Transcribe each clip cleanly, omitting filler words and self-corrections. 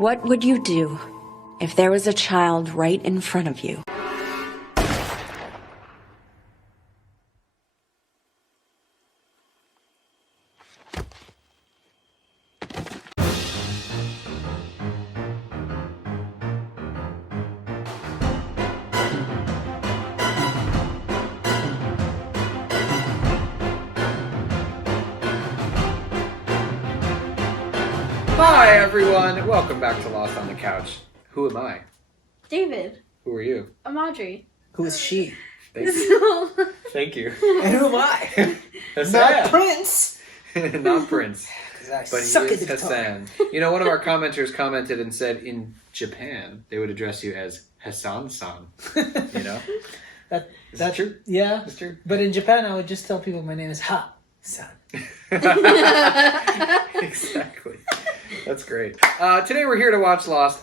What would you do if there was a child right in front of you? Hi everyone, welcome back to Lost on the Couch. Who am I? David. Who are you? I'm Audrey. Who is she? Thank you. Thank you. And who am I? Hassan. Not Prince. Not Prince. I But suck he at is the Hassan. You know, one of our commenters commented and said in Japan they would address you as Hassan-san. You know? That's true. Yeah. That's true. But in Japan, I would just tell people my name is Hassan. Exactly. That's great. Today we're here to watch Lost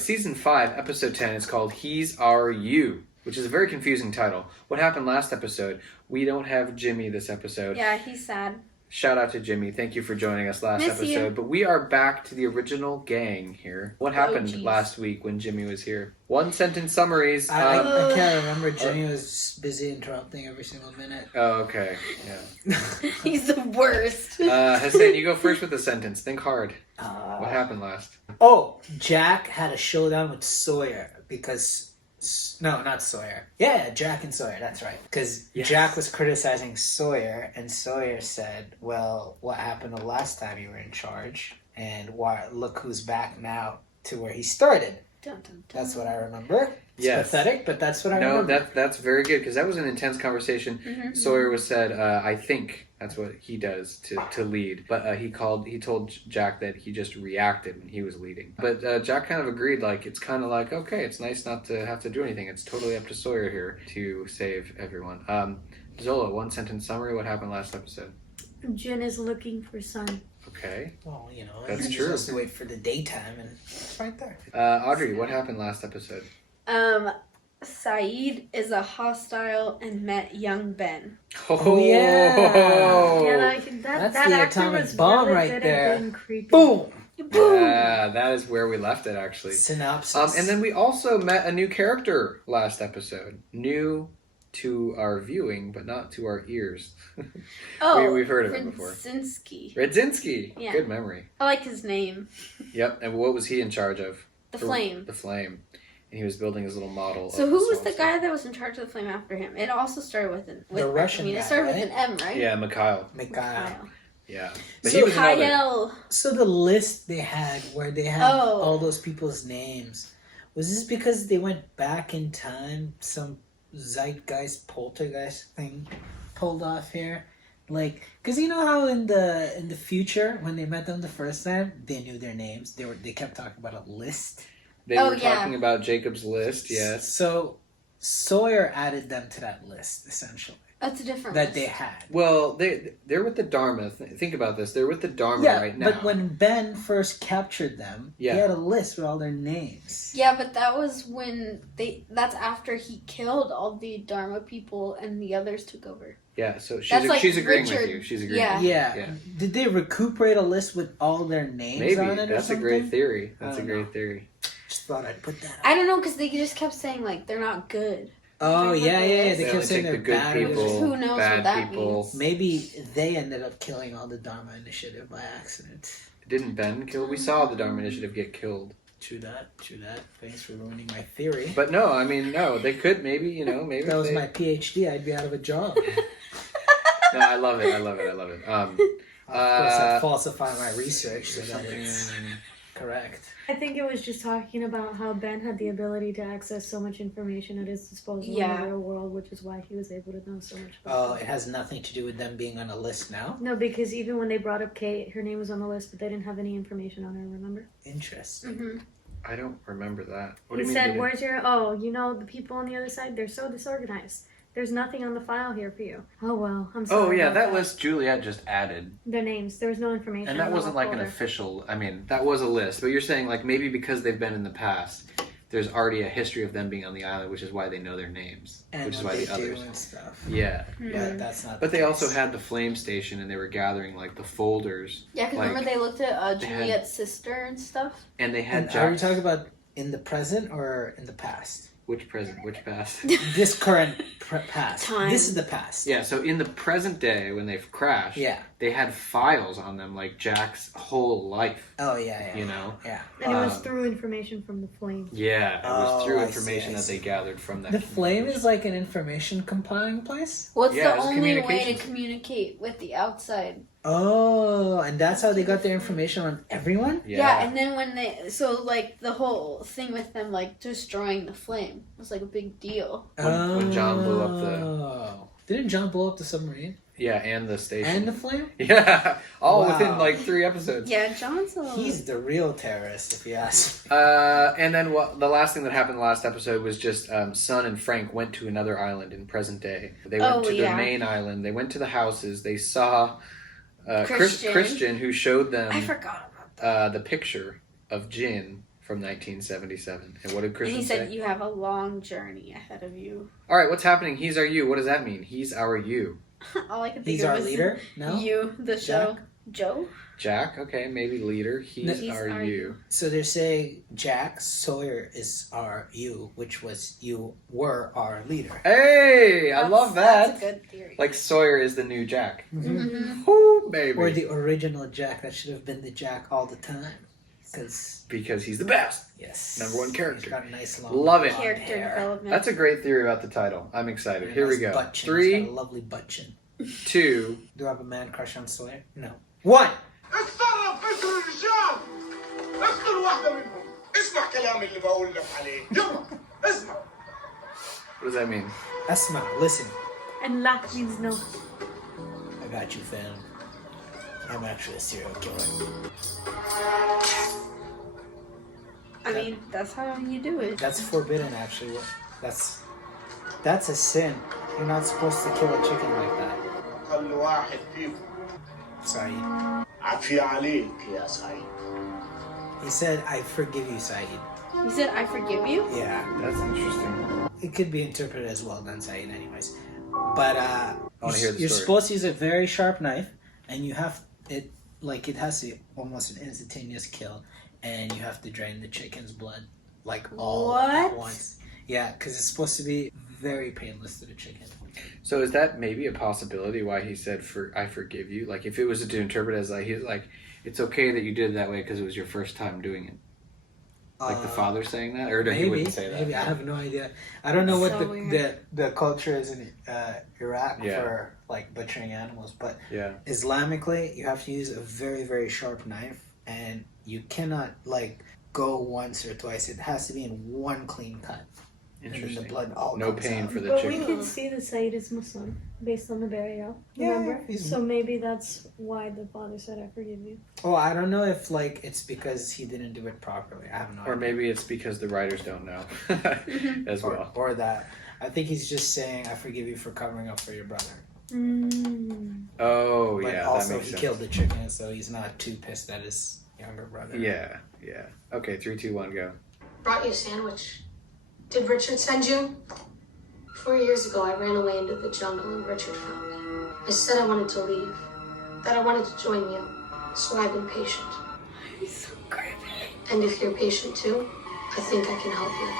season 5, episode 10. It's called He's Our You, which is a very confusing title. What happened last episode? We don't have Jimmy this episode. Yeah, he's sad. Shout out to Jimmy. Thank you for joining us last Miss episode. you. But we are back to the original gang here. What happened last week when Jimmy was here? One sentence summaries. I can't remember. Jimmy was busy interrupting every single minute. Oh, okay. Yeah. He's the worst. Hassan, you go first with the sentence. Think hard. What happened last? Oh, Jack had a showdown with Sawyer because... No, not Sawyer. Yeah, Jack and Sawyer, that's right. Because Jack was criticizing Sawyer, and Sawyer said, well, what happened the last time you were in charge? And look who's back now to where he started. Dun, dun, dun. That's what I remember. It's Yes. pathetic, but that's what I remember. No, that's very good, because that was an intense conversation. Mm-hmm. Sawyer was said, I think that's what he does to lead. But he told Jack that he just reacted when he was leading. But Jack kind of agreed, like, it's kind of like, okay, it's nice not to have to do anything. It's totally up to Sawyer here to save everyone. Zola, one sentence summary, what happened last episode? Jen is looking for Sun. Okay. Well, you know, That's you true. just have to wait for the daytime, and it's right there. Audrey, what happened last episode? Saeed is a hostile and met young Ben. Oh, yeah. Yeah, that That's the actor atomic was bomb really right good there. at being creepy. Boom! Yeah, that is where we left it, actually. Synopsis. And then we also met a new character last episode. New to our viewing, but not to our ears. Oh, We've heard of him before. Radzinski. Radzinski. Yeah. Good memory. I like his name. Yep. And what was he in charge of? The Flame. The Flame. And he was building his little model. So of who was the so-and-so. guy that was in charge of the Flame after him? It also started with The Russian it guy, started with right? an M, right? Yeah, Mikhail. Mikhail. Yeah. But So he was another. Kyle. So the list they had, where they had Oh. all those people's names, was this because they went back in time? Some zeitgeist poltergeist thing pulled off here, like, because you know how in the future when they met them the first time, they knew their names. They kept talking about a list. They Oh, were yeah. talking about Jacob's list, yes. So Sawyer added them to that list essentially That's a different that list. they had. Well, they're with the Dharma. Think about this. They're with the Dharma Yeah, right now. but when Ben first captured them, Yeah. he had a list with all their names. Yeah, but that was when that's after he killed all the Dharma people and the others took over. Yeah, so That's like she's agreeing with Richard. you. She's agreeing Yeah. with you. Yeah. Yeah. Did they recuperate a list with all their names Maybe. on it or That's a something? great theory. That's a I don't great know. theory. Just thought I'd put that. I don't know, because they just kept saying, like, they're not good. Oh, yeah. They They kept only saying take they're the good bad. or people, whatever. Who knows bad what that people. means? Maybe they ended up killing all the Dharma Initiative by accident. Didn't Ben kill? We saw the Dharma Initiative get killed. True that. Thanks for ruining my theory. But no, I mean, no. They could maybe, maybe. If that was they... my PhD, I'd be out of a job. No, I love it. Of course, I'd falsify my research so that it's correct. I think it was just talking about how Ben had the ability to access so much information at his disposal Yeah. in the real world, which is why he was able to know so much Oh, about it has nothing to do with them being on a list now? No, because even when they brought up Kate, her name was on the list, but they didn't have any information on her, remember? Interesting. Mm-hmm. I don't remember that. What He do you said, mean? where's your... the people on the other side, they're so disorganized. There's nothing on the file here for you. Oh, well, I'm sorry. Oh, yeah, about that list Juliet just added. Their names. There was no information. And that on the wasn't like an folder. official, I mean, that was a list. But you're saying, like, maybe because they've been in the past, there's already a history of them being on the island, which is why they know their names, And which is what why they the others. do and stuff. Yeah. But that's not. But the they case. also had the flame station, and they were gathering like the folders. Yeah, because like, remember they looked at they had- Juliet's sister and stuff? and they had. And are you Jack's- talking about in the present or in the past? Which present? Which past? This current past. Time. This is the past. Yeah, so in the present day, when they've crashed, Yeah. they had files on them, like Jack's whole life, Oh yeah. you know? Yeah. And it was Um, through information from the flame. Yeah, it was Oh, through I information see, I that they see. gathered from that. The flame is like an information compiling place. What's Yeah, the it's only way to communications. communicate with the outside? Oh, and that's how they got their information on everyone? Yeah, and then when they like the whole thing with them like destroying the flame was like a big deal. When John blew up the- Oh. Didn't John blow up the submarine? Yeah, and the station. And the flame? Yeah, all Wow. within like 3 episodes. Yeah, John's a He's the real terrorist, if you ask me. And then the last thing that happened last episode was just Son and Frank went to another island in present day. They went to the main island. They went to the houses. They saw Christian, who showed them I forgot about that. the picture of Jin from 1977. And what did And Christian he said say? you have a long journey ahead of you. All right, what's happening? He's our you. What does that mean? He's our you. All I can think He's of our was leader? No? you, the show. Joe? Jack, okay, maybe leader. He's He's our our you. So they're saying Jack Sawyer is our you, which was you were our leader. Hey, I love That's that. a good theory. Like Sawyer is the new Jack. Mhm. Woo, baby. Or the original Jack that should have been the Jack all the time. Because he's the best. Yes. Number one character. He's got a nice long Love it. blonde Character hair. development. That's a great theory about the title. I'm excited. And a Here we nice go. butt chin. He's 3, got a lovely butt chin. 2. Do I have a man crush on Sawyer? No. 1. اتصرف مثل الرجال اقتل واحدة منهم اسمع كلام اللي بقول لك عليه يلا اسمع What does that mean? Asma, listen. And lack means no. I got you, fam. I'm actually a serial killer. I mean, that's how you do it. That's forbidden, actually. That's a sin. You're not supposed to kill a chicken like that. كل واحد فيكم Saeed. عافية عليك يا سعيد He said, I forgive you, Saeed. He said, I forgive you? Yeah. That's interesting. It could be interpreted as well done, Saeed, anyways. But I want to hear the you're story. supposed to use a very sharp knife, and you have it like it has to be almost an instantaneous kill, and you have to drain the chicken's blood like all at What? once. Yeah, because it's supposed to be very painless to the chicken. So is that maybe a possibility why he said, I forgive you? Like, if it was to interpret as like, he's like, it's okay that you did it that way because it was your first time doing it. Like the father saying that? Or no, he wouldn't say that. Maybe, I have no idea. I don't know what So the, weird. the culture is in Iraq Yeah. for like butchering animals, but Yeah. Islamically, you have to use a very, very sharp knife, and you cannot like go once or twice. It has to be in one clean cut. And then the Interesting. blood all No comes pain out. for the But we chicken. can see that Said is Muslim based on the burial. Yeah, Remember? he's- So maybe that's why the father said, I forgive you. Oh, I don't know if like it's because he didn't do it properly. I have no Or idea. maybe it's because the writers don't know as well. Or that. I think he's just saying, I forgive you for covering up for your brother. Mm. Oh, But yeah, that also makes he sense. killed the chicken, so he's not too pissed at his younger brother. Yeah, yeah. Okay, 3, 2, 1, go. Brought you a sandwich. Did Richard send you? 4 years ago, I ran away into the jungle and Richard found me. I said I wanted to leave, that I wanted to join you, so I've been patient. He's so creepy. And if you're patient too, I think I can help you.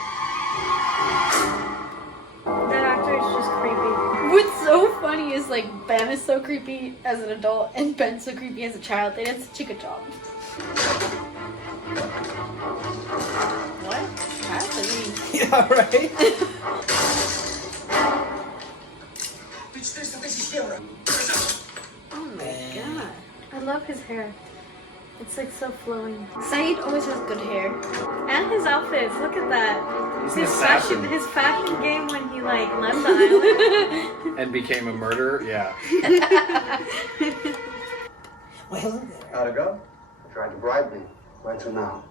That actor is just creepy. What's so funny is like Ben is so creepy as an adult and Ben's so creepy as a child. They did such a good job. What's happening? Yeah, right? Oh my And- god. I love his hair. It's like so flowing. Saeed always has good hair. And his outfits, look at that. He's an His assassin fashion game when he like left the island. and became a murderer. Yeah. Well, hello there. How'd it go? You tried to bribe me. Where to now?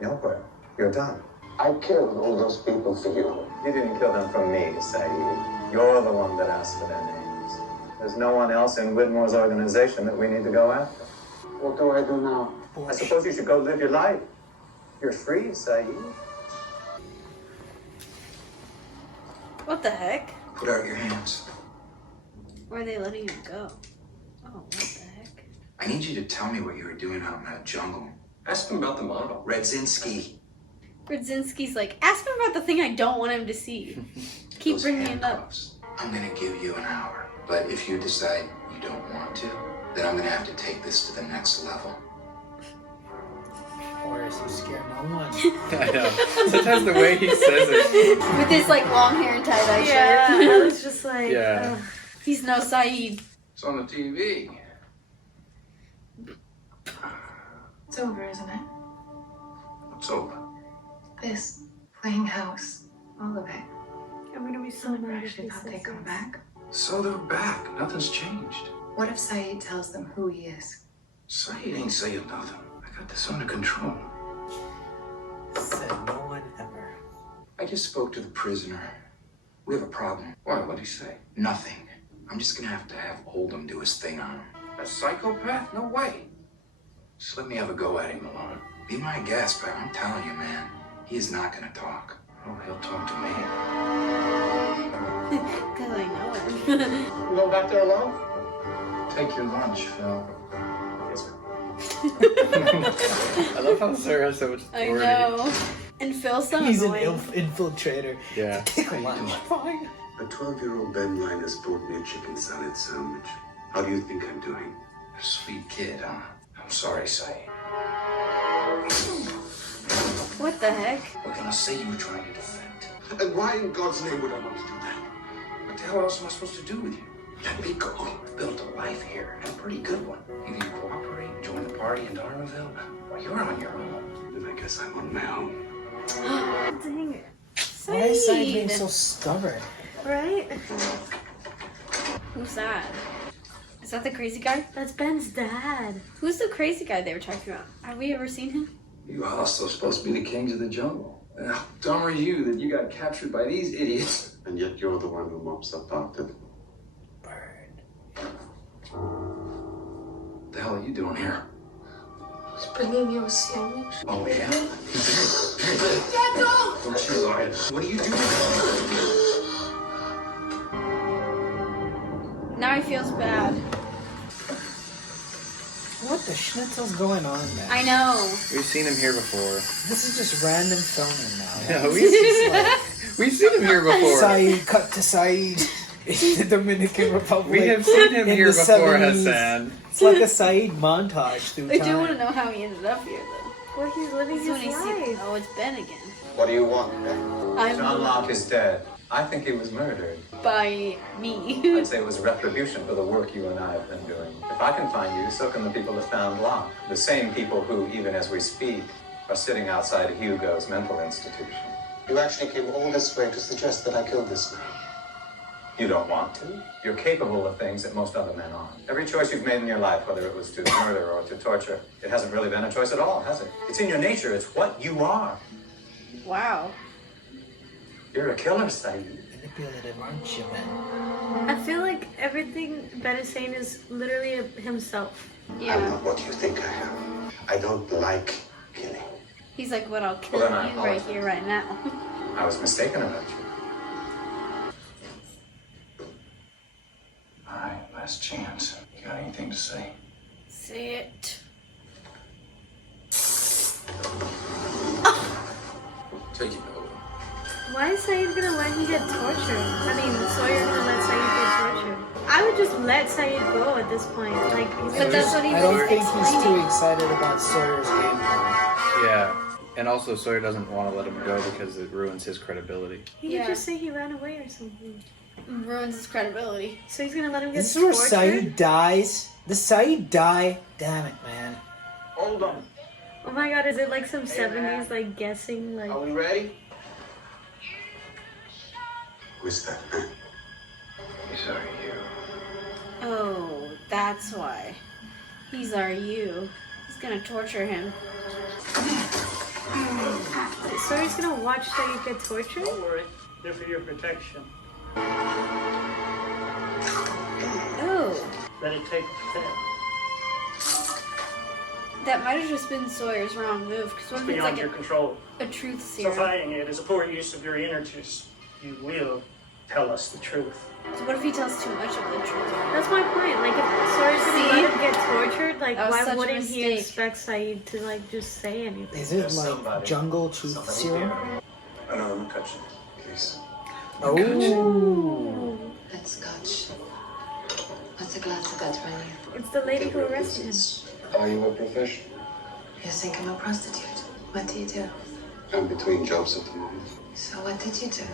Nowhere. You're done. I killed all those people for you. You didn't kill them from me, Saeed. You're the one that asked for their names. There's no one else in Whitmore's organization that we need to go after. What do I do now? I suppose you should go live your life. You're free, Saeed. What the heck? Put out your hands. Why are they letting him go? Oh, what the heck? I need you to tell me what you were doing out in that jungle. Ask him about the model. Redzinski. Brzezinski's like, ask him about the thing I don't want him to see. Keep Those bringing it up. handcuffs. I'm gonna give you an hour. But if you decide you don't want to, then I'm gonna have to take this to the next level. Or is he scared no one? I know. Sometimes the way he says it. With his like long hair and tie-dye Yeah, shirt. I was just like, Yeah. ugh. He's no Saeed. It's on the TV. It's over, isn't it? What's over? This. Playing house. All of it. I'm gonna be so I never mad if actually he thought says they'd come this. back. So they're back. Nothing's changed. What if Saeed tells them who he is? Saeed ain't saying nothing. I got this under control. Said no one ever. I just spoke to the prisoner. We have a problem. Why? What'd he say? Nothing. I'm just gonna have Oldham do his thing on him. A psychopath? No way. Just let me have a go at him alone. Be my guest, but I'm telling you, man, he is not gonna talk. Oh, he'll talk to me. Because I know him. You going back there alone? Take your lunch, Phil. Yes, sir. I love how Sarah has so much I authority. know. And Phil's so He's an annoying. infiltrator. Yeah. Take a lunch. Fine. A 12-year-old bedliner has brought me a chicken salad sandwich. How do you think I'm doing? A sweet kid, huh? I'm sorry, Saeed. What the heck? We're gonna say you were trying to defect. And why in God's name would I want to do that? What the hell else am I supposed to do with you? Let me go. We've built a life here, and a pretty good one. Either you cooperate, join the party in Darmaville, or you're on your own. Then I guess I'm on my own. Dang it. Why is Saeed being Saeed. so stubborn? Right? Who's that? Is that the crazy guy? That's Ben's dad. Who's the crazy guy they were talking about? Have we ever seen him? You also supposed to be the kings of the jungle. How dumb are you that you got captured by these idiots? And yet you're the one who mops up after them. Bird. What the hell are you doing here? He's bringing you a sandwich. Oh, yeah? Don't you lie. What are you doing? Now he feels bad. What the schnitzel's going on, man? I know. We've seen him here before. This is just random filming now. Yeah, This is just like, We've seen him here before. Saeed, cut to Saeed in the Dominican Republic. We have seen him in here the before, 70s. Hassan. It's like a Saeed montage through I time. do want to know how he ended up here, though. Well, he's living This is his when he sees. life. Oh, it's Ben again. What do you want, Ben? I'm Locke is dead. I think he was murdered. by me. I'd say it was retribution for the work you and I have been doing. If I can find you, so can the people that found Locke. The same people who, even as we speak, are sitting outside Hugo's mental institution. You actually came all this way to suggest that I killed this man. You don't want to. You're capable of things that most other men aren't. Every choice you've made in your life, whether it was to murder or to torture, it hasn't really been a choice at all, has it? It's in your nature. It's what you are. Wow. You're a killer, Saeed. Manipulative, aren't you, man? I feel like everything Ben is saying is literally himself. I'm Yeah. not what you think I am. I don't like killing. He's like, what? I'll kill Well, then I you right apologize. here, right now. I was mistaken about you. All right, last chance. You got anything to say? Say it. Take it over. Why is Saeed gonna let him get tortured? I mean, Sawyer gonna let Saeed get tortured. I would just let Saeed go at this point. Like, he's But that's what he I don't was think he's too explaining. excited about Sawyer's gameplay. Yeah. And also, Sawyer doesn't want to let him go because it ruins his credibility. He Yeah. could just say he ran away or something. Ruins his credibility. So he's gonna let him get This is where tortured? Saeed dies. Does Saeed die? Damn it, man. Hold on. Oh my god, is it like some 70s, like, guessing, like... Are we ready? Who is that man? These are you. Oh, that's why. These are you. He's gonna torture him. Sawyer's gonna watch Saeed get tortured? Don't worry, they're for your protection. Oh. Let it take effect. That might have just been Sawyer's wrong move. Because what if it's Beyond like your control. a truth So serum? fighting it is a poor use of your energies. You will tell us the truth. So what if he tells too much of the truth? That's my point. Like, if Sawyer's gonna See? let him get tortured, like, That was why such a wouldn't he mistake. expect Saeed to, like, just say anything? Is it like jungle truth serum? Another McCutcheon, please. Oh. That's Scotch. What's a glass of that running? It's the lady who arrested him. Are you a professional? You think I'm a prostitute? What do you do? I'm between jobs at the moment. So what did you do?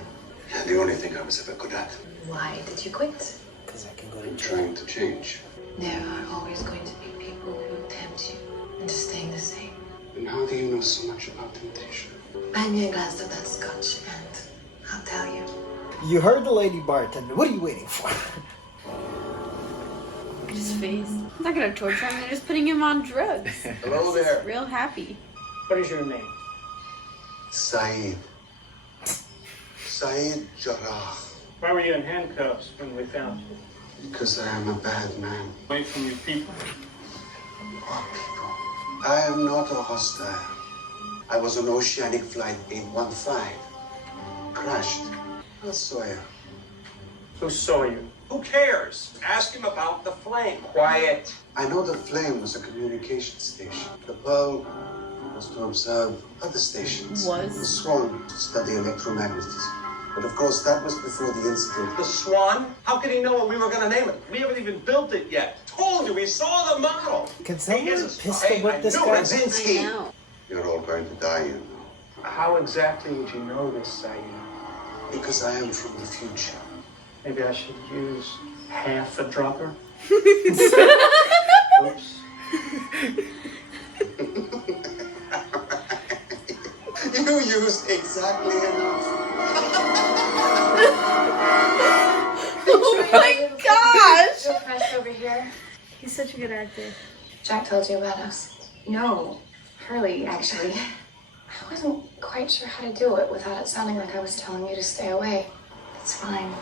The only thing I was ever good at. Why did you quit? Because I can go to I'm jail. trying to change. There are always going to be people who tempt you into staying the same. And how do you know so much about temptation? Buy me a glass of that Scotch and I'll tell you. You heard the lady bartender. What are you waiting for? His face. I'm not gonna torture him. They're just putting him on drugs. Hello there. Real happy. What is your name? Saeed. Saeed Jarrah. Why were you in handcuffs when we found you? Because I am a bad man. Away from your people. I am not a hostile. I was on Oceanic Flight 815. Crashed. Not Sawyer. Who saw you? Who cares? Ask him about the flame. Quiet. I know the flame was a communication station. The pearl was to observe other stations. The swan to study electromagnetism. But of course, that was before the incident. The Swan? How could he know what we were going to name it? We haven't even built it yet. Told you, we saw the model. Can He someone is a pistol spy. whip this I knew guy? it. Zinski. I know. You're all going to die, you know. How exactly would you know this, Saeed? Because I am from the future. Maybe I should use half a dropper? Oops. You used exactly enough. Oh my gosh! Your friend over here. He's such a good actor. Jack told you about us. No, Hurley, actually. I wasn't quite sure how to do it without it sounding like I was telling you to stay away. It's fine.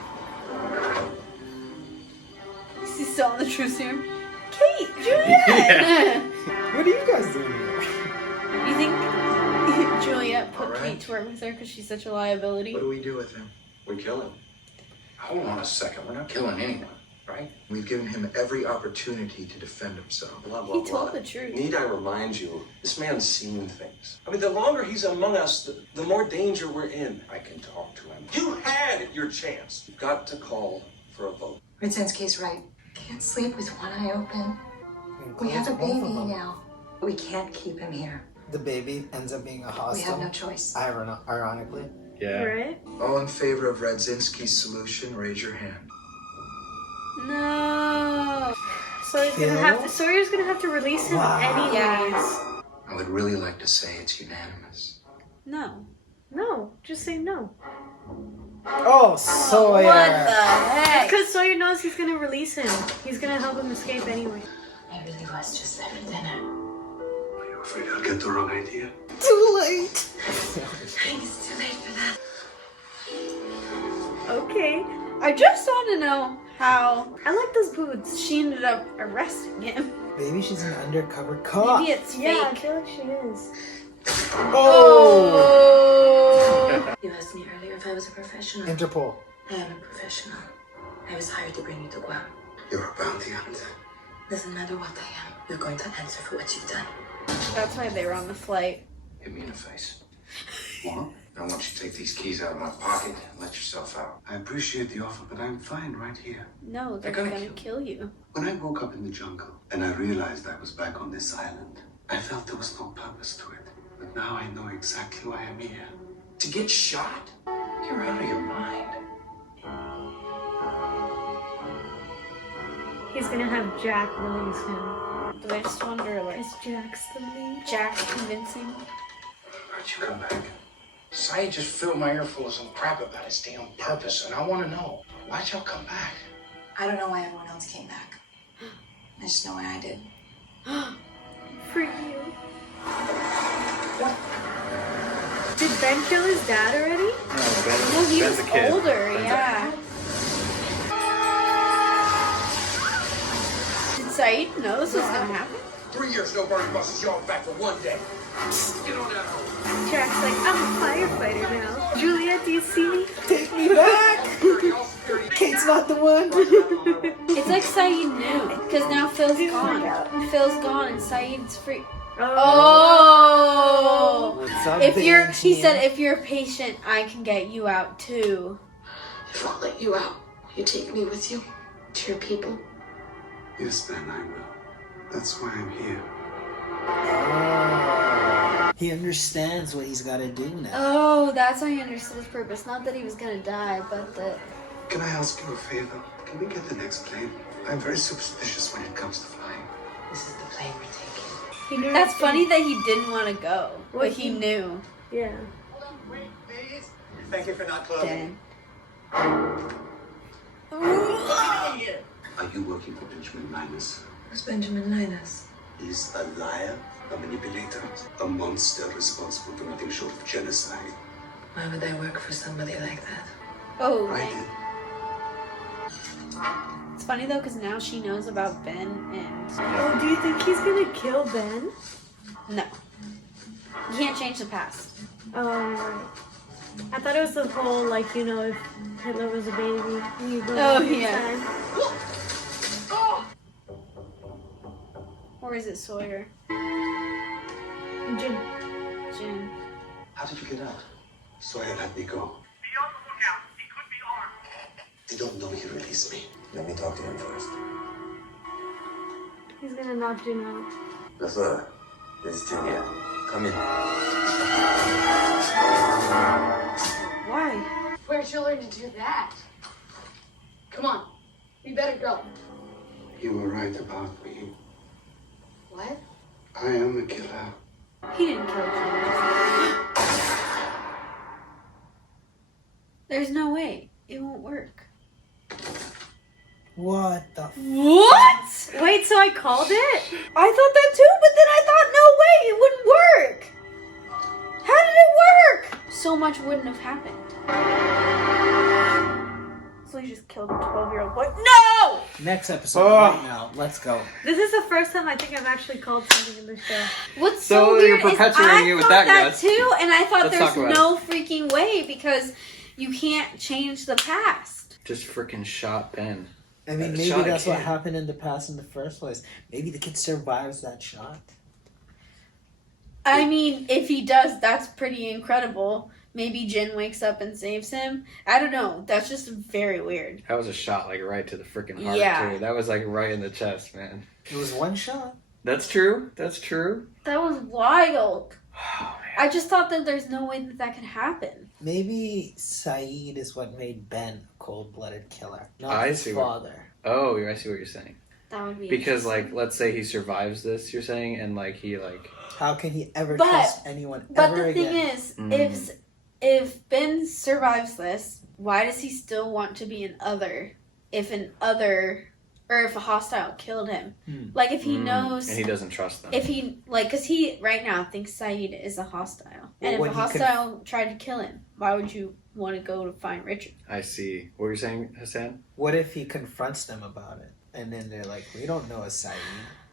Is he still on the truth serum? Kate! Juliet! What are you guys doing here? You think Juliet put Kate to work with her because she's such a liability? What do we do with him? We kill him. Hold on a second. We're not killing anyone, right? We've given him every opportunity to defend himself. Blah, blah, He blah. told the truth. Need I remind you, this man's seen things. I mean, the longer he's among us, the more danger we're in. I can talk to him. You had your chance. You've got to call for a vote. Rudzinski's right. Can't sleep with one eye open. We have a baby now. We can't keep him here. The baby ends up being a We hostile. have no choice. Ironically. Right? All in favor of Radzinski's solution, raise your hand. No. Sawyer's gonna have to release him anyways. Yeah. I would really like to say it's unanimous. No. No, just say no. Oh, Sawyer! What the heck? Because Sawyer knows he's gonna release him. He's gonna help him escape anyway. I really was just there for dinner. Are you afraid I'll get the wrong idea? Too late. It's too late for that. Okay. I just want to know how I like those boots. she ended up arresting him. Maybe she's an undercover cop. Maybe it's Yeah, I fake. feel like she is. Oh! You asked me earlier if I was a professional. Interpol. I am a professional. I was hired to bring you to Guam. You're a bounty hunter. Doesn't matter what I am. You're going to answer for what you've done. That's why they were on the flight. Hit me in the face. What? I want you to take these keys out of my pocket and let yourself out. I appreciate the offer, but I'm fine right here. No, they're They're gonna gonna kill you. When I woke up in the jungle and I realized I was back on this island, I felt there was no purpose to it. But now I know exactly why I'm here. To get shot? You're out of your mind. He's gonna have Jack release him. But I just wonder, like, Is Jack still me? Jack's convincing. Why'd you come back? Saeed just filled my ear full of some crap about his damn purpose, and I want to know, why'd y'all come back? I don't know why everyone else came back. I just know why I did. For you. Did Ben kill his dad already? No, he was older, yeah. Did Saeed know this was gonna happen? 3 years, no burning buses, y'all back to 1 day. Get on that hole. Jack's like, I'm a firefighter now. Juliet, do you see me? Take me back! Kate's not the one. It's like Saeed knew, because now Phil's gone. Phil's gone and Saeed's free. Oh! What's up, If you're, he Benji? said, if you're patient, I can get you out too. If I'll let you out, you take me with you to your people. Yes, Ben, I will. That's why I'm here. He understands what he's got to do now. Oh, that's how he understood his purpose. Not that he was gonna die, but that. Can I ask you a favor? Can we get the next plane? I'm very superstitious when it comes to flying. This is the plane we're taking. He knew That's it. funny that he didn't want to go, but What he he- knew. Yeah. Thank you for not closing. Are you working for Benjamin Linus? Who's Benjamin Linus? He's a liar, a manipulator, a monster responsible for nothing short of genocide. Why would I work for somebody like that? Oh, I dang. did. It's funny though, because now she knows about Ben and. Oh, do you think he's gonna kill Ben? No. You can't change the past. Oh, right. I thought it was the whole, like, you know, if Hitler was a baby. You go Oh, back in yeah. time. Or is it Sawyer? Jim. Jim. How did you get out? Sawyer let me go. Be on the lookout. He could be armed. They don't know he released me. Let me talk to him first. He's gonna knock Jim out. Yes, sir. This is Jim here. Come in. Why? Where'd you learn to do that? Come on, we better go. You were right about me. What? I am a killer. He didn't kill Jim. There's no way. It won't work. What the What? Wait, so I called it? I thought that too, but then I thought, no way, it wouldn't work. How did it work? So much wouldn't have happened. So he just killed a 12-year-old boy. No! Next episode right now. Let's go. This is the first time I think I've actually called something in the show. What's So so you're weird is perpetuating I it with thought that, that guys. too, and I thought Let's there's talk about no freaking way because you can't change the past. Just freaking shot Ben. I mean, maybe Shot a that's what kid. happened in the past in the first place. Maybe the kid survives that shot. I mean, if he does, that's pretty incredible. Maybe Jin wakes up and saves him. I don't know. That's just very weird. That was a shot like right to the freaking heart Yeah. too. That was like right in the chest, man. It was one shot. That's true. That's true. That was wild. Oh, man. I just thought that there's no way that that could happen. Maybe Saeed is what made Ben a cold-blooded killer, not I his see what- father. Oh, I see what you're saying. That would be Because interesting. like, let's say he survives this, you're saying, and like he like. How can he ever But- trust anyone But ever the thing again? is, Mm. if Ben survives this, why does he still want to be an other? If an other, or if a hostile killed him, like if he knows, and he doesn't trust them. if he like, because he right now thinks Saeed is a hostile, and Well, if a when he hostile tried to kill him, why would you want to go to find Richard? I see. What were you saying, Hassan? What if he confronts them about it? And then they're like, we don't know a Saeed.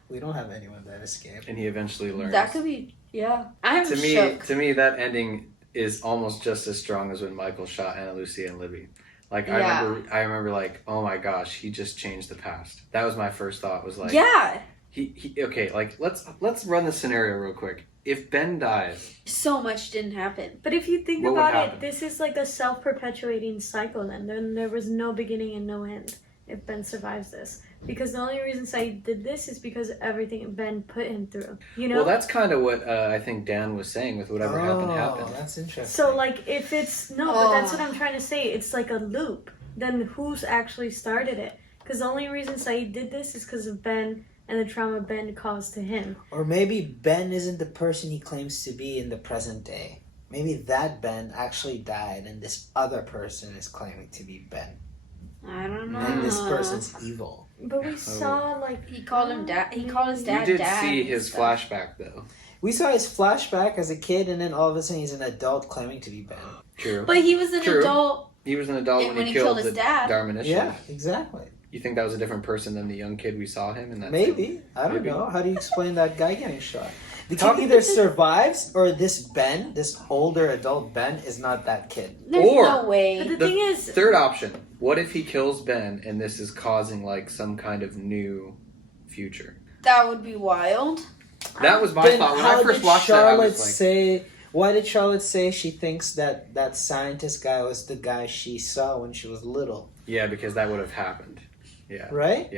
We don't have anyone that escaped. And he eventually learns. That could be, yeah. I'm to me, shook. to me, that ending is almost just as strong as when Michael shot Anna Lucia and Libby. Like Yeah. I remember, like, oh my gosh, he just changed the past. That was my first thought. Was like, Yeah, he okay. Like, let's run the scenario real quick. If Ben dies, so much didn't happen. But if you think What would about happen? it, this is like a self-perpetuating cycle then. There was no beginning and no end if Ben survives this. Because the only reason Saeed did this is because of everything Ben put him through. You know? well, that's kind of what I think Dan was saying with whatever happened. That's interesting. So, like, if it's... No, but that's what I'm trying to say. It's like a loop. Then who's actually started it? Because the only reason Saeed did this is because of Ben and the trauma Ben caused to him. Or maybe Ben isn't the person he claims to be in the present day. Maybe that Ben actually died and this other person is claiming to be Ben. I don't know. And this person's evil. But we saw, like... He called him dad. He called his dad You did dad. see and his stuff. flashback though. We saw his flashback as a kid and then all of a sudden he's an adult claiming to be Ben. True. But he was an True. adult. He was an adult And when he killed his the dad. Darman initiative. Yeah, exactly. You think that was a different person than the young kid we saw him in that Maybe. scene? I don't know. How do you explain that guy getting shot? The kid either survives or this Ben, this older adult Ben, is not that kid. There's no way. But the thing is, third option. What if he kills Ben and this is causing like some kind of new future? That would be wild. That was my thought. When I first watched that, I was like... Why did Charlotte say she thinks that that scientist guy was the guy she saw when she was little? Yeah, because that would have happened. Yeah. Right?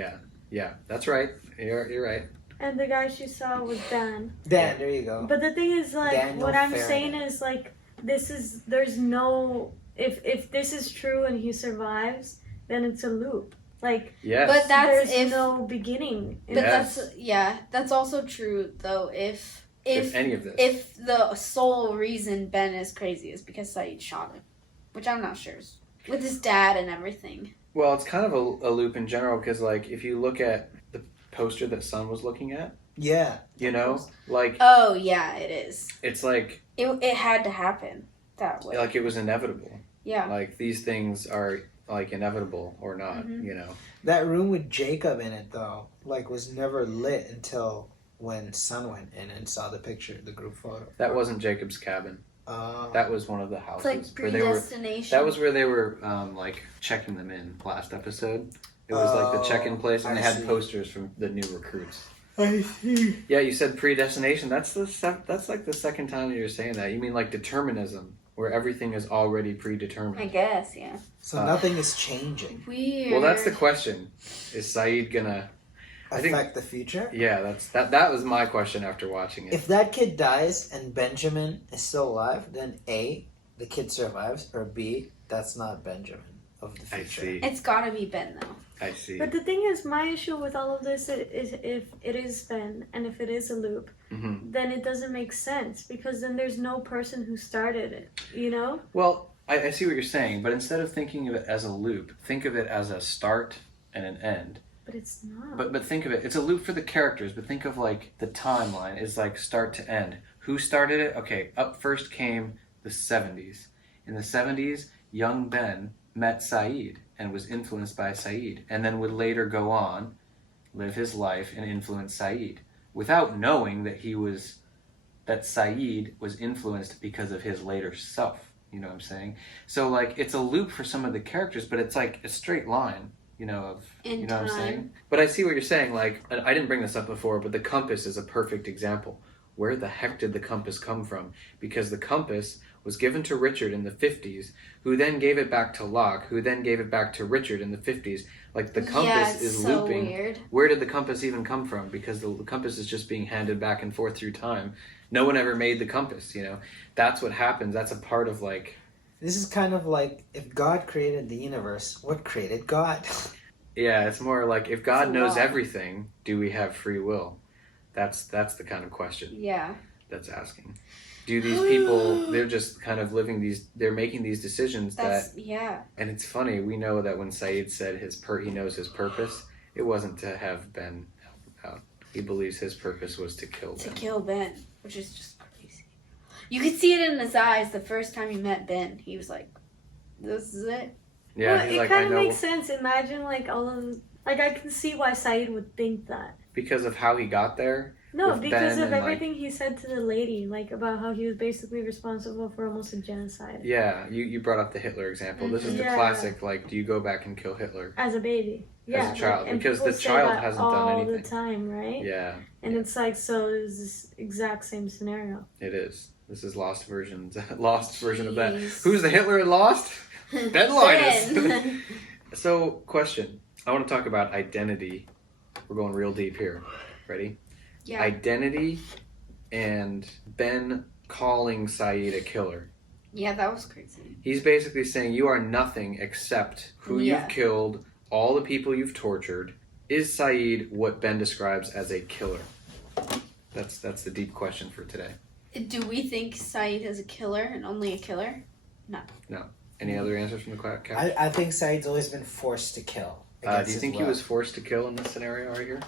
Yeah. That's right. You're right. And the guy she saw was Dan. Dan, there you go. But the thing is, like, Daniel what I'm Farragut. saying is, like, there's no, if this is true and he survives, then it's a loop. Like, yes. But that's there's no beginning. But that's also true though. If any of this, if the sole reason Ben is crazy is because Saeed shot him, which I'm not sure is, with his dad and everything. Well, it's kind of a loop in general because, like, if you look at the poster that Sun was looking at, you know, like, oh yeah, it is. It's like it had to happen that way. Like it was inevitable. Yeah. Like these things are like inevitable or not, you know. That room with Jacob in it though, like, was never lit until when Sun went in and saw the picture, the group photo. That wasn't Jacob's cabin. That was one of the houses. It's like predestination. That was where they were like checking them in last episode. It was like the check-in place, and they had posters from the new recruits. I see. Yeah, you said predestination. That's like the second time you're saying that. You mean like determinism, where everything is already predetermined. I guess, yeah. So nothing is changing. Weird. Well, that's the question. Is Saeed gonna affect the future? Yeah, that was my question after watching it. If that kid dies and Benjamin is still alive, then A, the kid survives, or B, that's not Benjamin of the future. I see. It's gotta be Ben though. I see. But the thing is, my issue with all of this is if it is Ben and if it is a loop, then it doesn't make sense because then there's no person who started it, you know? Well, I see what you're saying, but instead of thinking of it as a loop, think of it as a start and an end. But it's not. But think of it, it's a loop for the characters, but think of like the timeline is like start to end. Who started it? Okay, up first came the 70s. In the 70s, young Ben met Saeed and was influenced by Saeed, and then would later go on, live his life and influence Saeed, without knowing that Saeed was influenced because of his later self. You know what I'm saying? So like it's a loop for some of the characters, but it's like a straight line. You know what I'm saying? But I see what you're saying. Like, I didn't bring this up before, but the compass is a perfect example. Where the heck did the compass come from? Because the compass was given to Richard in the 50s, who then gave it back to Locke, who then gave it back to Richard in the 50s. Like, the compass is so looping. Weird. Where did the compass even come from? Because the compass is just being handed back and forth through time. No one ever made the compass, you know? That's what happens. That's a part of, like... This is kind of like, if God created the universe, what created God? Yeah, it's more like, if God knows everything, do we have free will? That's the kind of question. Yeah. That's asking. Do these people, they're just kind of they're making these decisions yeah. And it's funny, we know that when Saeed said he knows his purpose, it wasn't to have Ben help him out. He believes his purpose was to kill Ben. To kill Ben, which is just crazy. You could see it in his eyes the first time he met Ben. He was like, this is it. Yeah, well, it kind of makes sense. Imagine like all of I can see why Saeed would think that. Because of how he got there? No, because of everything he said to the lady, like about how he was basically responsible for almost a genocide. Yeah, you brought up the Hitler example. This is the classic, like, do you go back and kill Hitler? As a baby. Yeah. As a child. Like, because the child hasn't done anything. All the time, right? Yeah. And it's like, so it's this exact same scenario. It is. This is lost version of that. Who's the Hitler in Lost? Ben Linus. So, question. I want to talk about identity. We're going real deep here. Ready? Yeah. Identity and Ben calling Saeed a killer. Yeah, that was crazy. He's basically saying you are nothing except who you've killed, all the people you've tortured. Is Saeed what Ben describes as a killer? That's the deep question for today. Do we think Saeed is a killer and only a killer? No. No. Any other answers from the captain? I think Saeed's always been forced to kill. Do you think he was forced to kill in this scenario right here?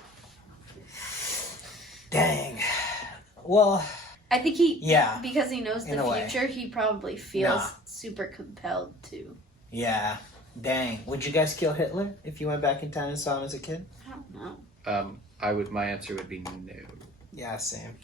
Dang. Well, I think because he knows the future, he probably feels super compelled to. Yeah. Dang. Would you guys kill Hitler if you went back in time and saw him as a kid? I don't know. My answer would be no. Yeah, same.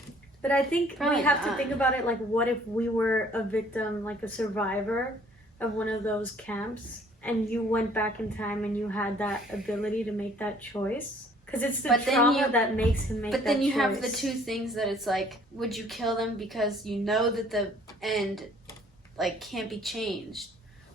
But I think Probably we have not. to think about it like, what if we were a victim, like a survivor of one of those camps, and you went back in time and you had that ability to make that choice? Because it's the But then trauma you- that makes him make that choice. But then you have the two things that it's like, would you kill them because you know that the end, like, can't be changed?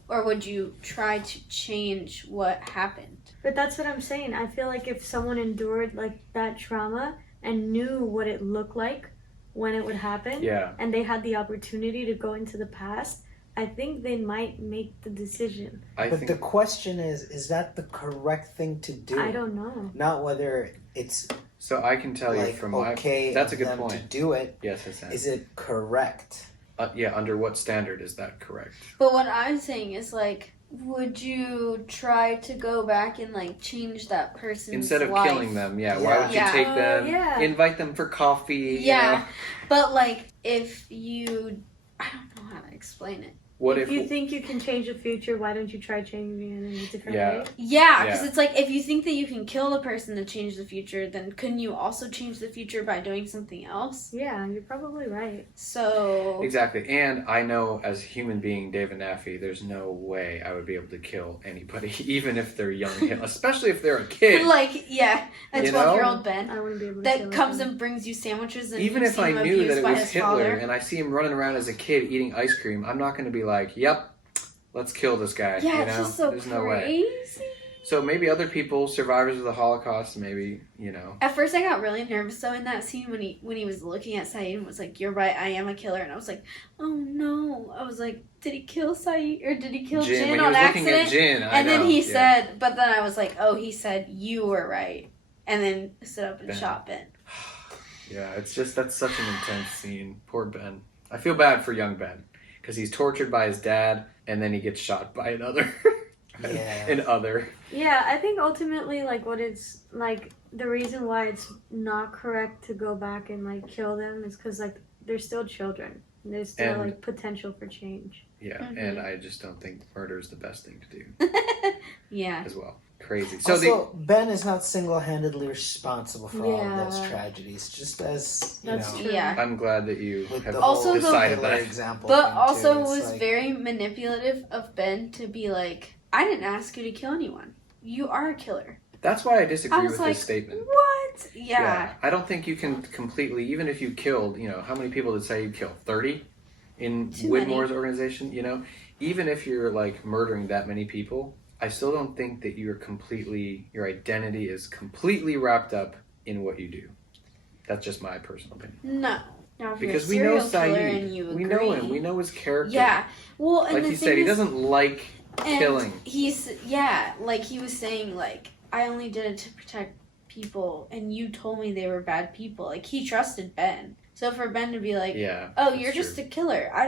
Or would you try to change what happened? But that's what I'm saying. I feel like if someone endured, like, that trauma and knew what it looked like when it would happen, Yeah. and they had the opportunity to go into the past, I think they might make the decision. But the question is that the correct thing to do? I don't know. Not whether it's So I can tell you like from okay that's a of good them point. to do it. Yes, Hassan. Is it correct? Yeah, under what standard is that correct? But what I'm saying is, like, would you try to go back and, like, change that person's Instead of life? killing them, why would you Yeah. take them, Yeah. invite them for coffee? Yeah. You know? But, like, if you... I don't know how to explain it. What If you think you can change the future, why don't you try changing it in a different way? Yeah, because it's like, if you think that you can kill the person to change the future, then couldn't you also change the future by doing something else? Yeah, you're probably right. So... Exactly. And I know as a human being, David Naffy, there's no way I would be able to kill anybody, even if they're young, especially if they're a kid. Like, yeah, a You know? 12-year-old Ben I wouldn't be able to that kill comes him. and brings you sandwiches and Even you if see I him knew abused that it by was his Hitler father. and I see him running around as a kid eating ice cream, I'm not going to be like, yep, let's kill this guy. Yeah, you it's know? just so There's crazy. no way. So maybe other people, survivors of the Holocaust, maybe, you know. At first, I got really nervous though in that scene when he was looking at Saeed and was like, "You're right, I am a killer," and I was like, "Oh no!" I was like, "Did he kill Saeed or did he kill Jin When he on was looking accident?" at Jin, I and then know, he yeah. said, but then I was like, "Oh, he said you were right," and then stood up and Ben. shot Ben. Yeah, it's just, that's such an intense scene. Poor Ben. I feel bad for young Ben, because he's tortured by his dad, and then he gets shot by another. Yeah, I think ultimately, like, what it's, like, the reason why it's not correct to go back and, like, kill them is because, like, they're still children. And there's still, And- like, potential for change. Yeah, Mm-hmm. and I just don't think murder is the best thing to do Yeah. as well. Crazy. So Also, Ben is not single-handedly responsible for all of those Yeah. tragedies. Just as you That's know, true. Yeah. I'm glad that you have Also, the decided Hitler that. example But thing, also too. It's was like- very manipulative of Ben to be like, "I didn't ask you to kill anyone. You are a killer." That's why I I disagree was with like, this statement. "What?" Yeah. I don't think you can completely, even if you killed, you know, how many people did Saeed kill? 30 in Too Widmore's many. organization, you know? Even if you're like murdering that many people, I still don't think that your identity is completely wrapped up in what you do. That's just my personal opinion. No. Now, if Because you're we a know serial killer Saeed. and you We agree, know him. We know his character. Yeah. Well, and Like the he thing said, he is, doesn't like and killing. He's like he was saying, like, I only did it to protect people, and you told me they were bad people. Like, he trusted Ben. So for Ben to be like, Yeah, "Oh, that's you're just true. a killer. I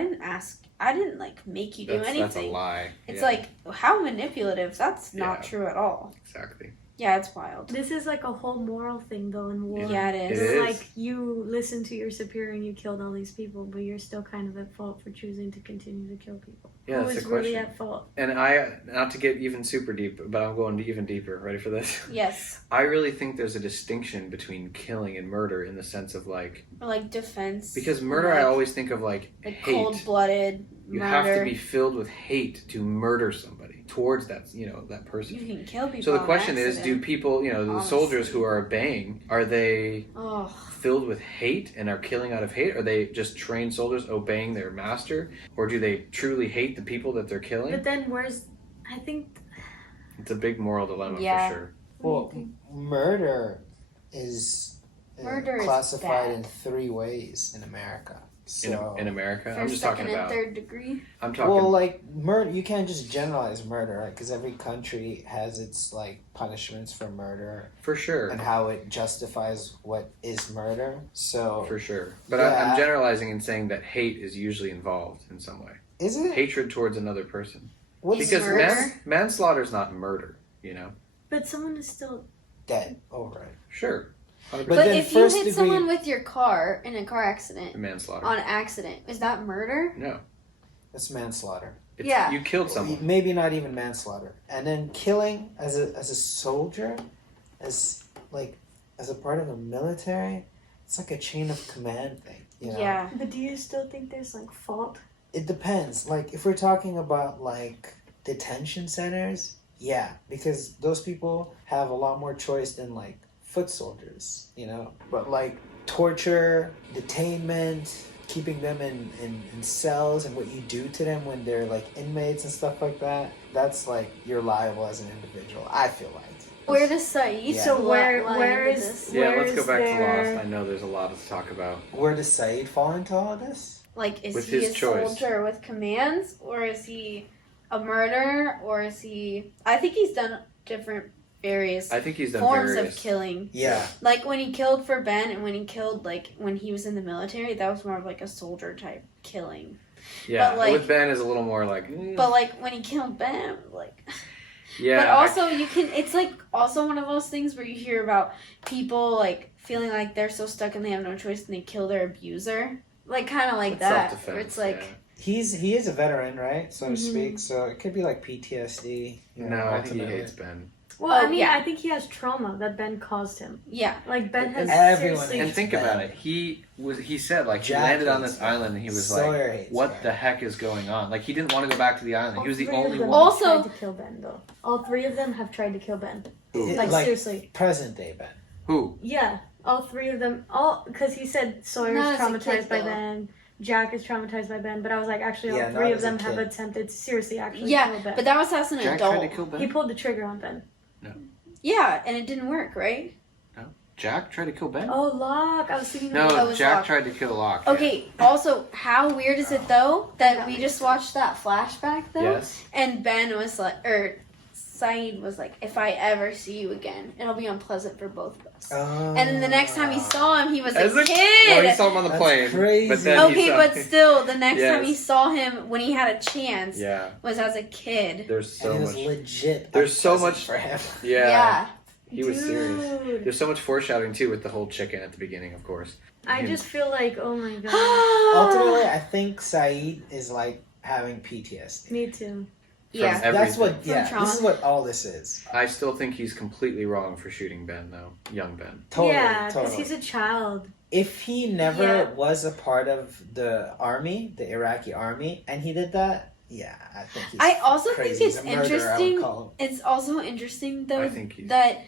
didn't like make you do anything." That's a lie. It's Yeah, like, how manipulative? That's not Yeah. true at all. exactly. Yeah, it's wild. This is like a whole moral thing, though, in war. Yeah, it is. It It's is. like you listened to your superior and you killed all these people, but you're still kind of at fault for choosing to continue to kill people. Yeah, Who that's is the really question. at fault? And I, not to get even super deep, but I'm going even deeper. Ready for this? Yes. I really think there's a distinction between killing and murder in the sense of like, Or like defense. because murder I always think of like hate. cold-blooded You murder. have to be filled with hate to murder somebody towards that, you know, that person. You can kill people. So the on question is, accident. do people, you know, the Honestly. soldiers who are obeying, are they Oh. filled with hate and are killing out of hate? Are they just trained soldiers obeying their master? Or do they truly hate the people that they're killing? But then I think It's a big moral dilemma Yeah. for sure. Well, murder is Murder is classified bad. in 3 ways in America. So, In America, I'm First, just second, talking and about. third degree. I'm talking. well, like murder, you can't just generalize murder, right? Because every country has its like punishments for murder for sure. and how it justifies what is murder. So, For sure. But Yeah. I'm generalizing and saying that hate is usually involved in some way. is it? Hatred towards another person. What's Because murder? manslaughter is not murder, you know? but someone is still dead over it? Sure. 100%. But But then if you first hit degree- someone with your car in a car accident, manslaughter. on accident, is that murder? No. That's manslaughter. Yeah. You killed someone. Maybe not even manslaughter. And then killing as a soldier, as a part of the military, it's like a chain of command thing. You know? Yeah. But do you still think there's like fault? It depends. Like if we're talking about like detention centers, yeah, because those people have a lot more choice than like foot soldiers, you know. But like torture, detainment, keeping them in cells, and what you do to them when they're like inmates and stuff like that, that's like you're liable as an individual, I feel like. Where does Saeed? Yeah. So where is is Yeah, where let's go is back to there- Lost. I know there's a lot to talk about. Where does Saeed fall into all of this? Like, is With he his a choice. soldier with commands, or is he a murderer, or is he? I think he's done different various I think he's done forms various. of killing. Yeah. Like when he killed for Ben, and when he killed when he was in the military, that was more of like a soldier type killing. Yeah, But, like- with Ben is a little more like. But like when he killed Ben, like. Yeah. But also you can. It's like also one of those things where you hear about people like feeling like they're so stuck and they have no choice and they kill their abuser. Like kind of like It's that. self-defense, Where it's like. yeah. He is a veteran, right? So to speak. So it could be like PTSD. You know, No, I think he ultimately. hates Ben. Well, Oh, I mean, yeah. I think he has trauma that Ben caused him. Yeah. Like Ben has Everyone seriously. And think Ben. about it. He said like he Jack landed on hates this Ben. island and he was Sawyer like, hates what Ben. the heck is going on? Like he didn't want to go back to the island. All He was the three of only them one. Also- have tried to kill Ben, though. All three of them have tried to kill Ben. It- Like, seriously. Present day Ben. Who? Yeah, all three of them. All because he said Sawyer's Not as a traumatized kid, by though. Ben. Jack is traumatized by Ben, but I was like, actually, Yeah, all not three of as a them have kid. attempted to seriously actually Yeah, kill Ben. but that was as an Jack adult. tried to kill Ben? He pulled the trigger on Ben. Yeah, and it didn't work, right? Jack tried to kill Ben? Oh, Locke! I was thinking. That No, was Jack Locke. tried to kill Locke. yeah. Okay, also, how weird is it though that we just watched that flashback though? Yes. And Ben was like, or Saeed was like, if I ever see you again, it'll be unpleasant for both of us. And then the next time he saw him, he was As a a kid. Well, he saw him on the That's plane. crazy. But then he Okay, saw but still, the next time he Yes. saw him when he had a chance Yeah. was as a kid. There's so and it was much. legit. There's so unpleasant much for him. Yeah. He was serious. Dude. There's so much foreshadowing too with the whole chicken at the beginning, of course. I just feel like, oh my god. Ultimately, I think Saeed is like having PTSD. Me too. Yeah. That's what. From Yeah, trauma. this is what all this is. I still think he's completely wrong for shooting Ben, though. Young Ben. Totally. Yeah, because totally. he's a child. If he never Yeah. was a part of the army, the Iraqi army, and he did that, yeah, I think he's I also crazy. think it's He's a murderer, I would interesting. call him. It's also interesting though I think he's- that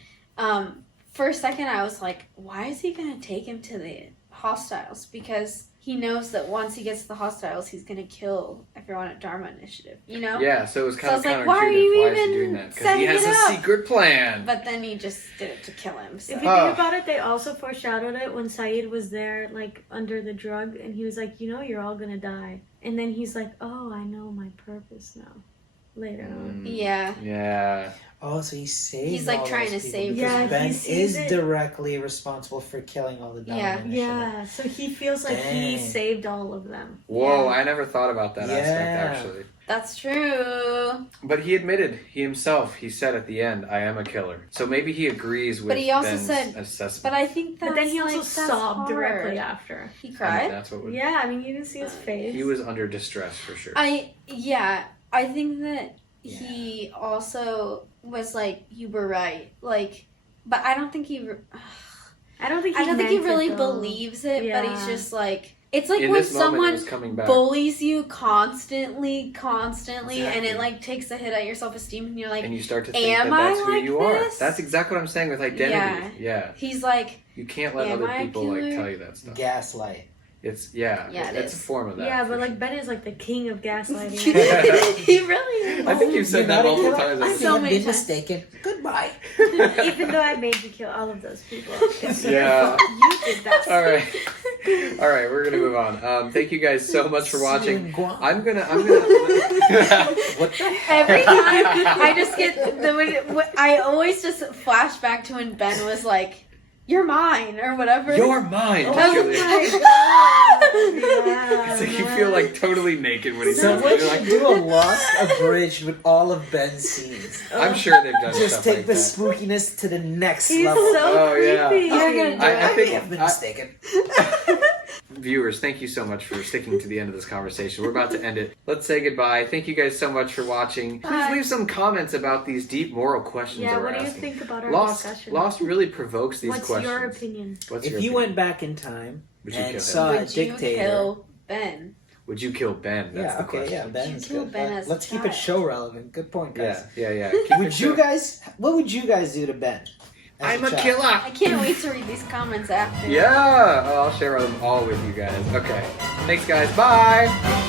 for a second I was like, why is he gonna take him to the hostiles? Because he knows that once he gets to the hostiles, he's gonna kill everyone at Dharma Initiative. You know? Yeah, so it was kind So of I was counterintuitive. like, why are you Why is he even doing that? Because he setting has it a up? secret plan. But then he just did it to kill him. So. If you think about it, they also foreshadowed it when Saeed was there, like, under the drug, and he was like, you know, you're all gonna die. And then he's like, oh, I know my purpose now. Later on. Yeah. Yeah. Oh, so he saved. He's, like, all trying those to people save because them. Yeah, Ben he sees is it. directly responsible for killing all the Yeah. Dominant Yeah, so he feels like he Dang. saved all of them. Whoa, Yeah. I never thought about that aspect, Yeah. actually. That's true. But he admitted, he said at the end, I am a killer. So maybe he agrees with But he also Ben's said- assessment. But I think that's But then he also like, that's sobbed hard. directly after. He I mean, cried? that's what would... Yeah, I mean, you can see his face. He was under distress, for sure. I think that he also was like, you were right. Like, but I don't think he I don't think he really believes it, but he's Yeah. just like, it's like In when this moment, it someone was coming back. bullies you constantly, and Exactly. it like takes a hit at your self-esteem, and you're like, And you start to think am that that's I who like you this? are. That's exactly what I'm saying with identity. Yeah. he's like, You can't let Am other I a people like killer? tell you that stuff. Gaslight. It's Yeah, it it's a is. form of that. Yeah, for but like sure. Ben is like the king of gaslighting. he really is. I think you've said that You're not a multiple killer? times. I So may many have been times. mistaken. Goodbye. Even though I made you kill all of those people. It's your Yeah. fault. You did that. All right, we're gonna move on. Thank you guys so much for watching. Guam. I'm gonna. What the heck? Every time I just get I always just flash back to when Ben was like, "You're mine" or whatever. You're mine, Oh Julie. my god. Yeah, It's like you feel like totally naked when he says Someone that. You're should like, do a Lost abridged with all of Ben's scenes. I'm sure they've done Just stuff take like the that. spookiness to the next He's level. so Oh, yeah. creepy. You're gonna do I I may think have been I- mistaken. viewers, thank you so much for sticking to the end of this conversation. We're about to end it. Let's say goodbye. Thank you guys so much for watching. Please leave some comments about these deep moral questions. Yeah, that what we're do you asking. think about our Lost, discussion? Lost really provokes these What's questions. your opinion? What's If your you opinion? went back in time Would you kill him? and saw a Would you dictator, kill Ben? Would you kill Ben? That's yeah, the okay, question. yeah, Ben's kill good. Ben as a Let's keep it child? show relevant. Good point, guys. Yeah. Keep Would it you short. guys? What would you guys do to Ben? as I'm a child? killer. I can't wait to read these comments after. Yeah, I'll share them all with you guys. Okay. Thanks, guys. Bye.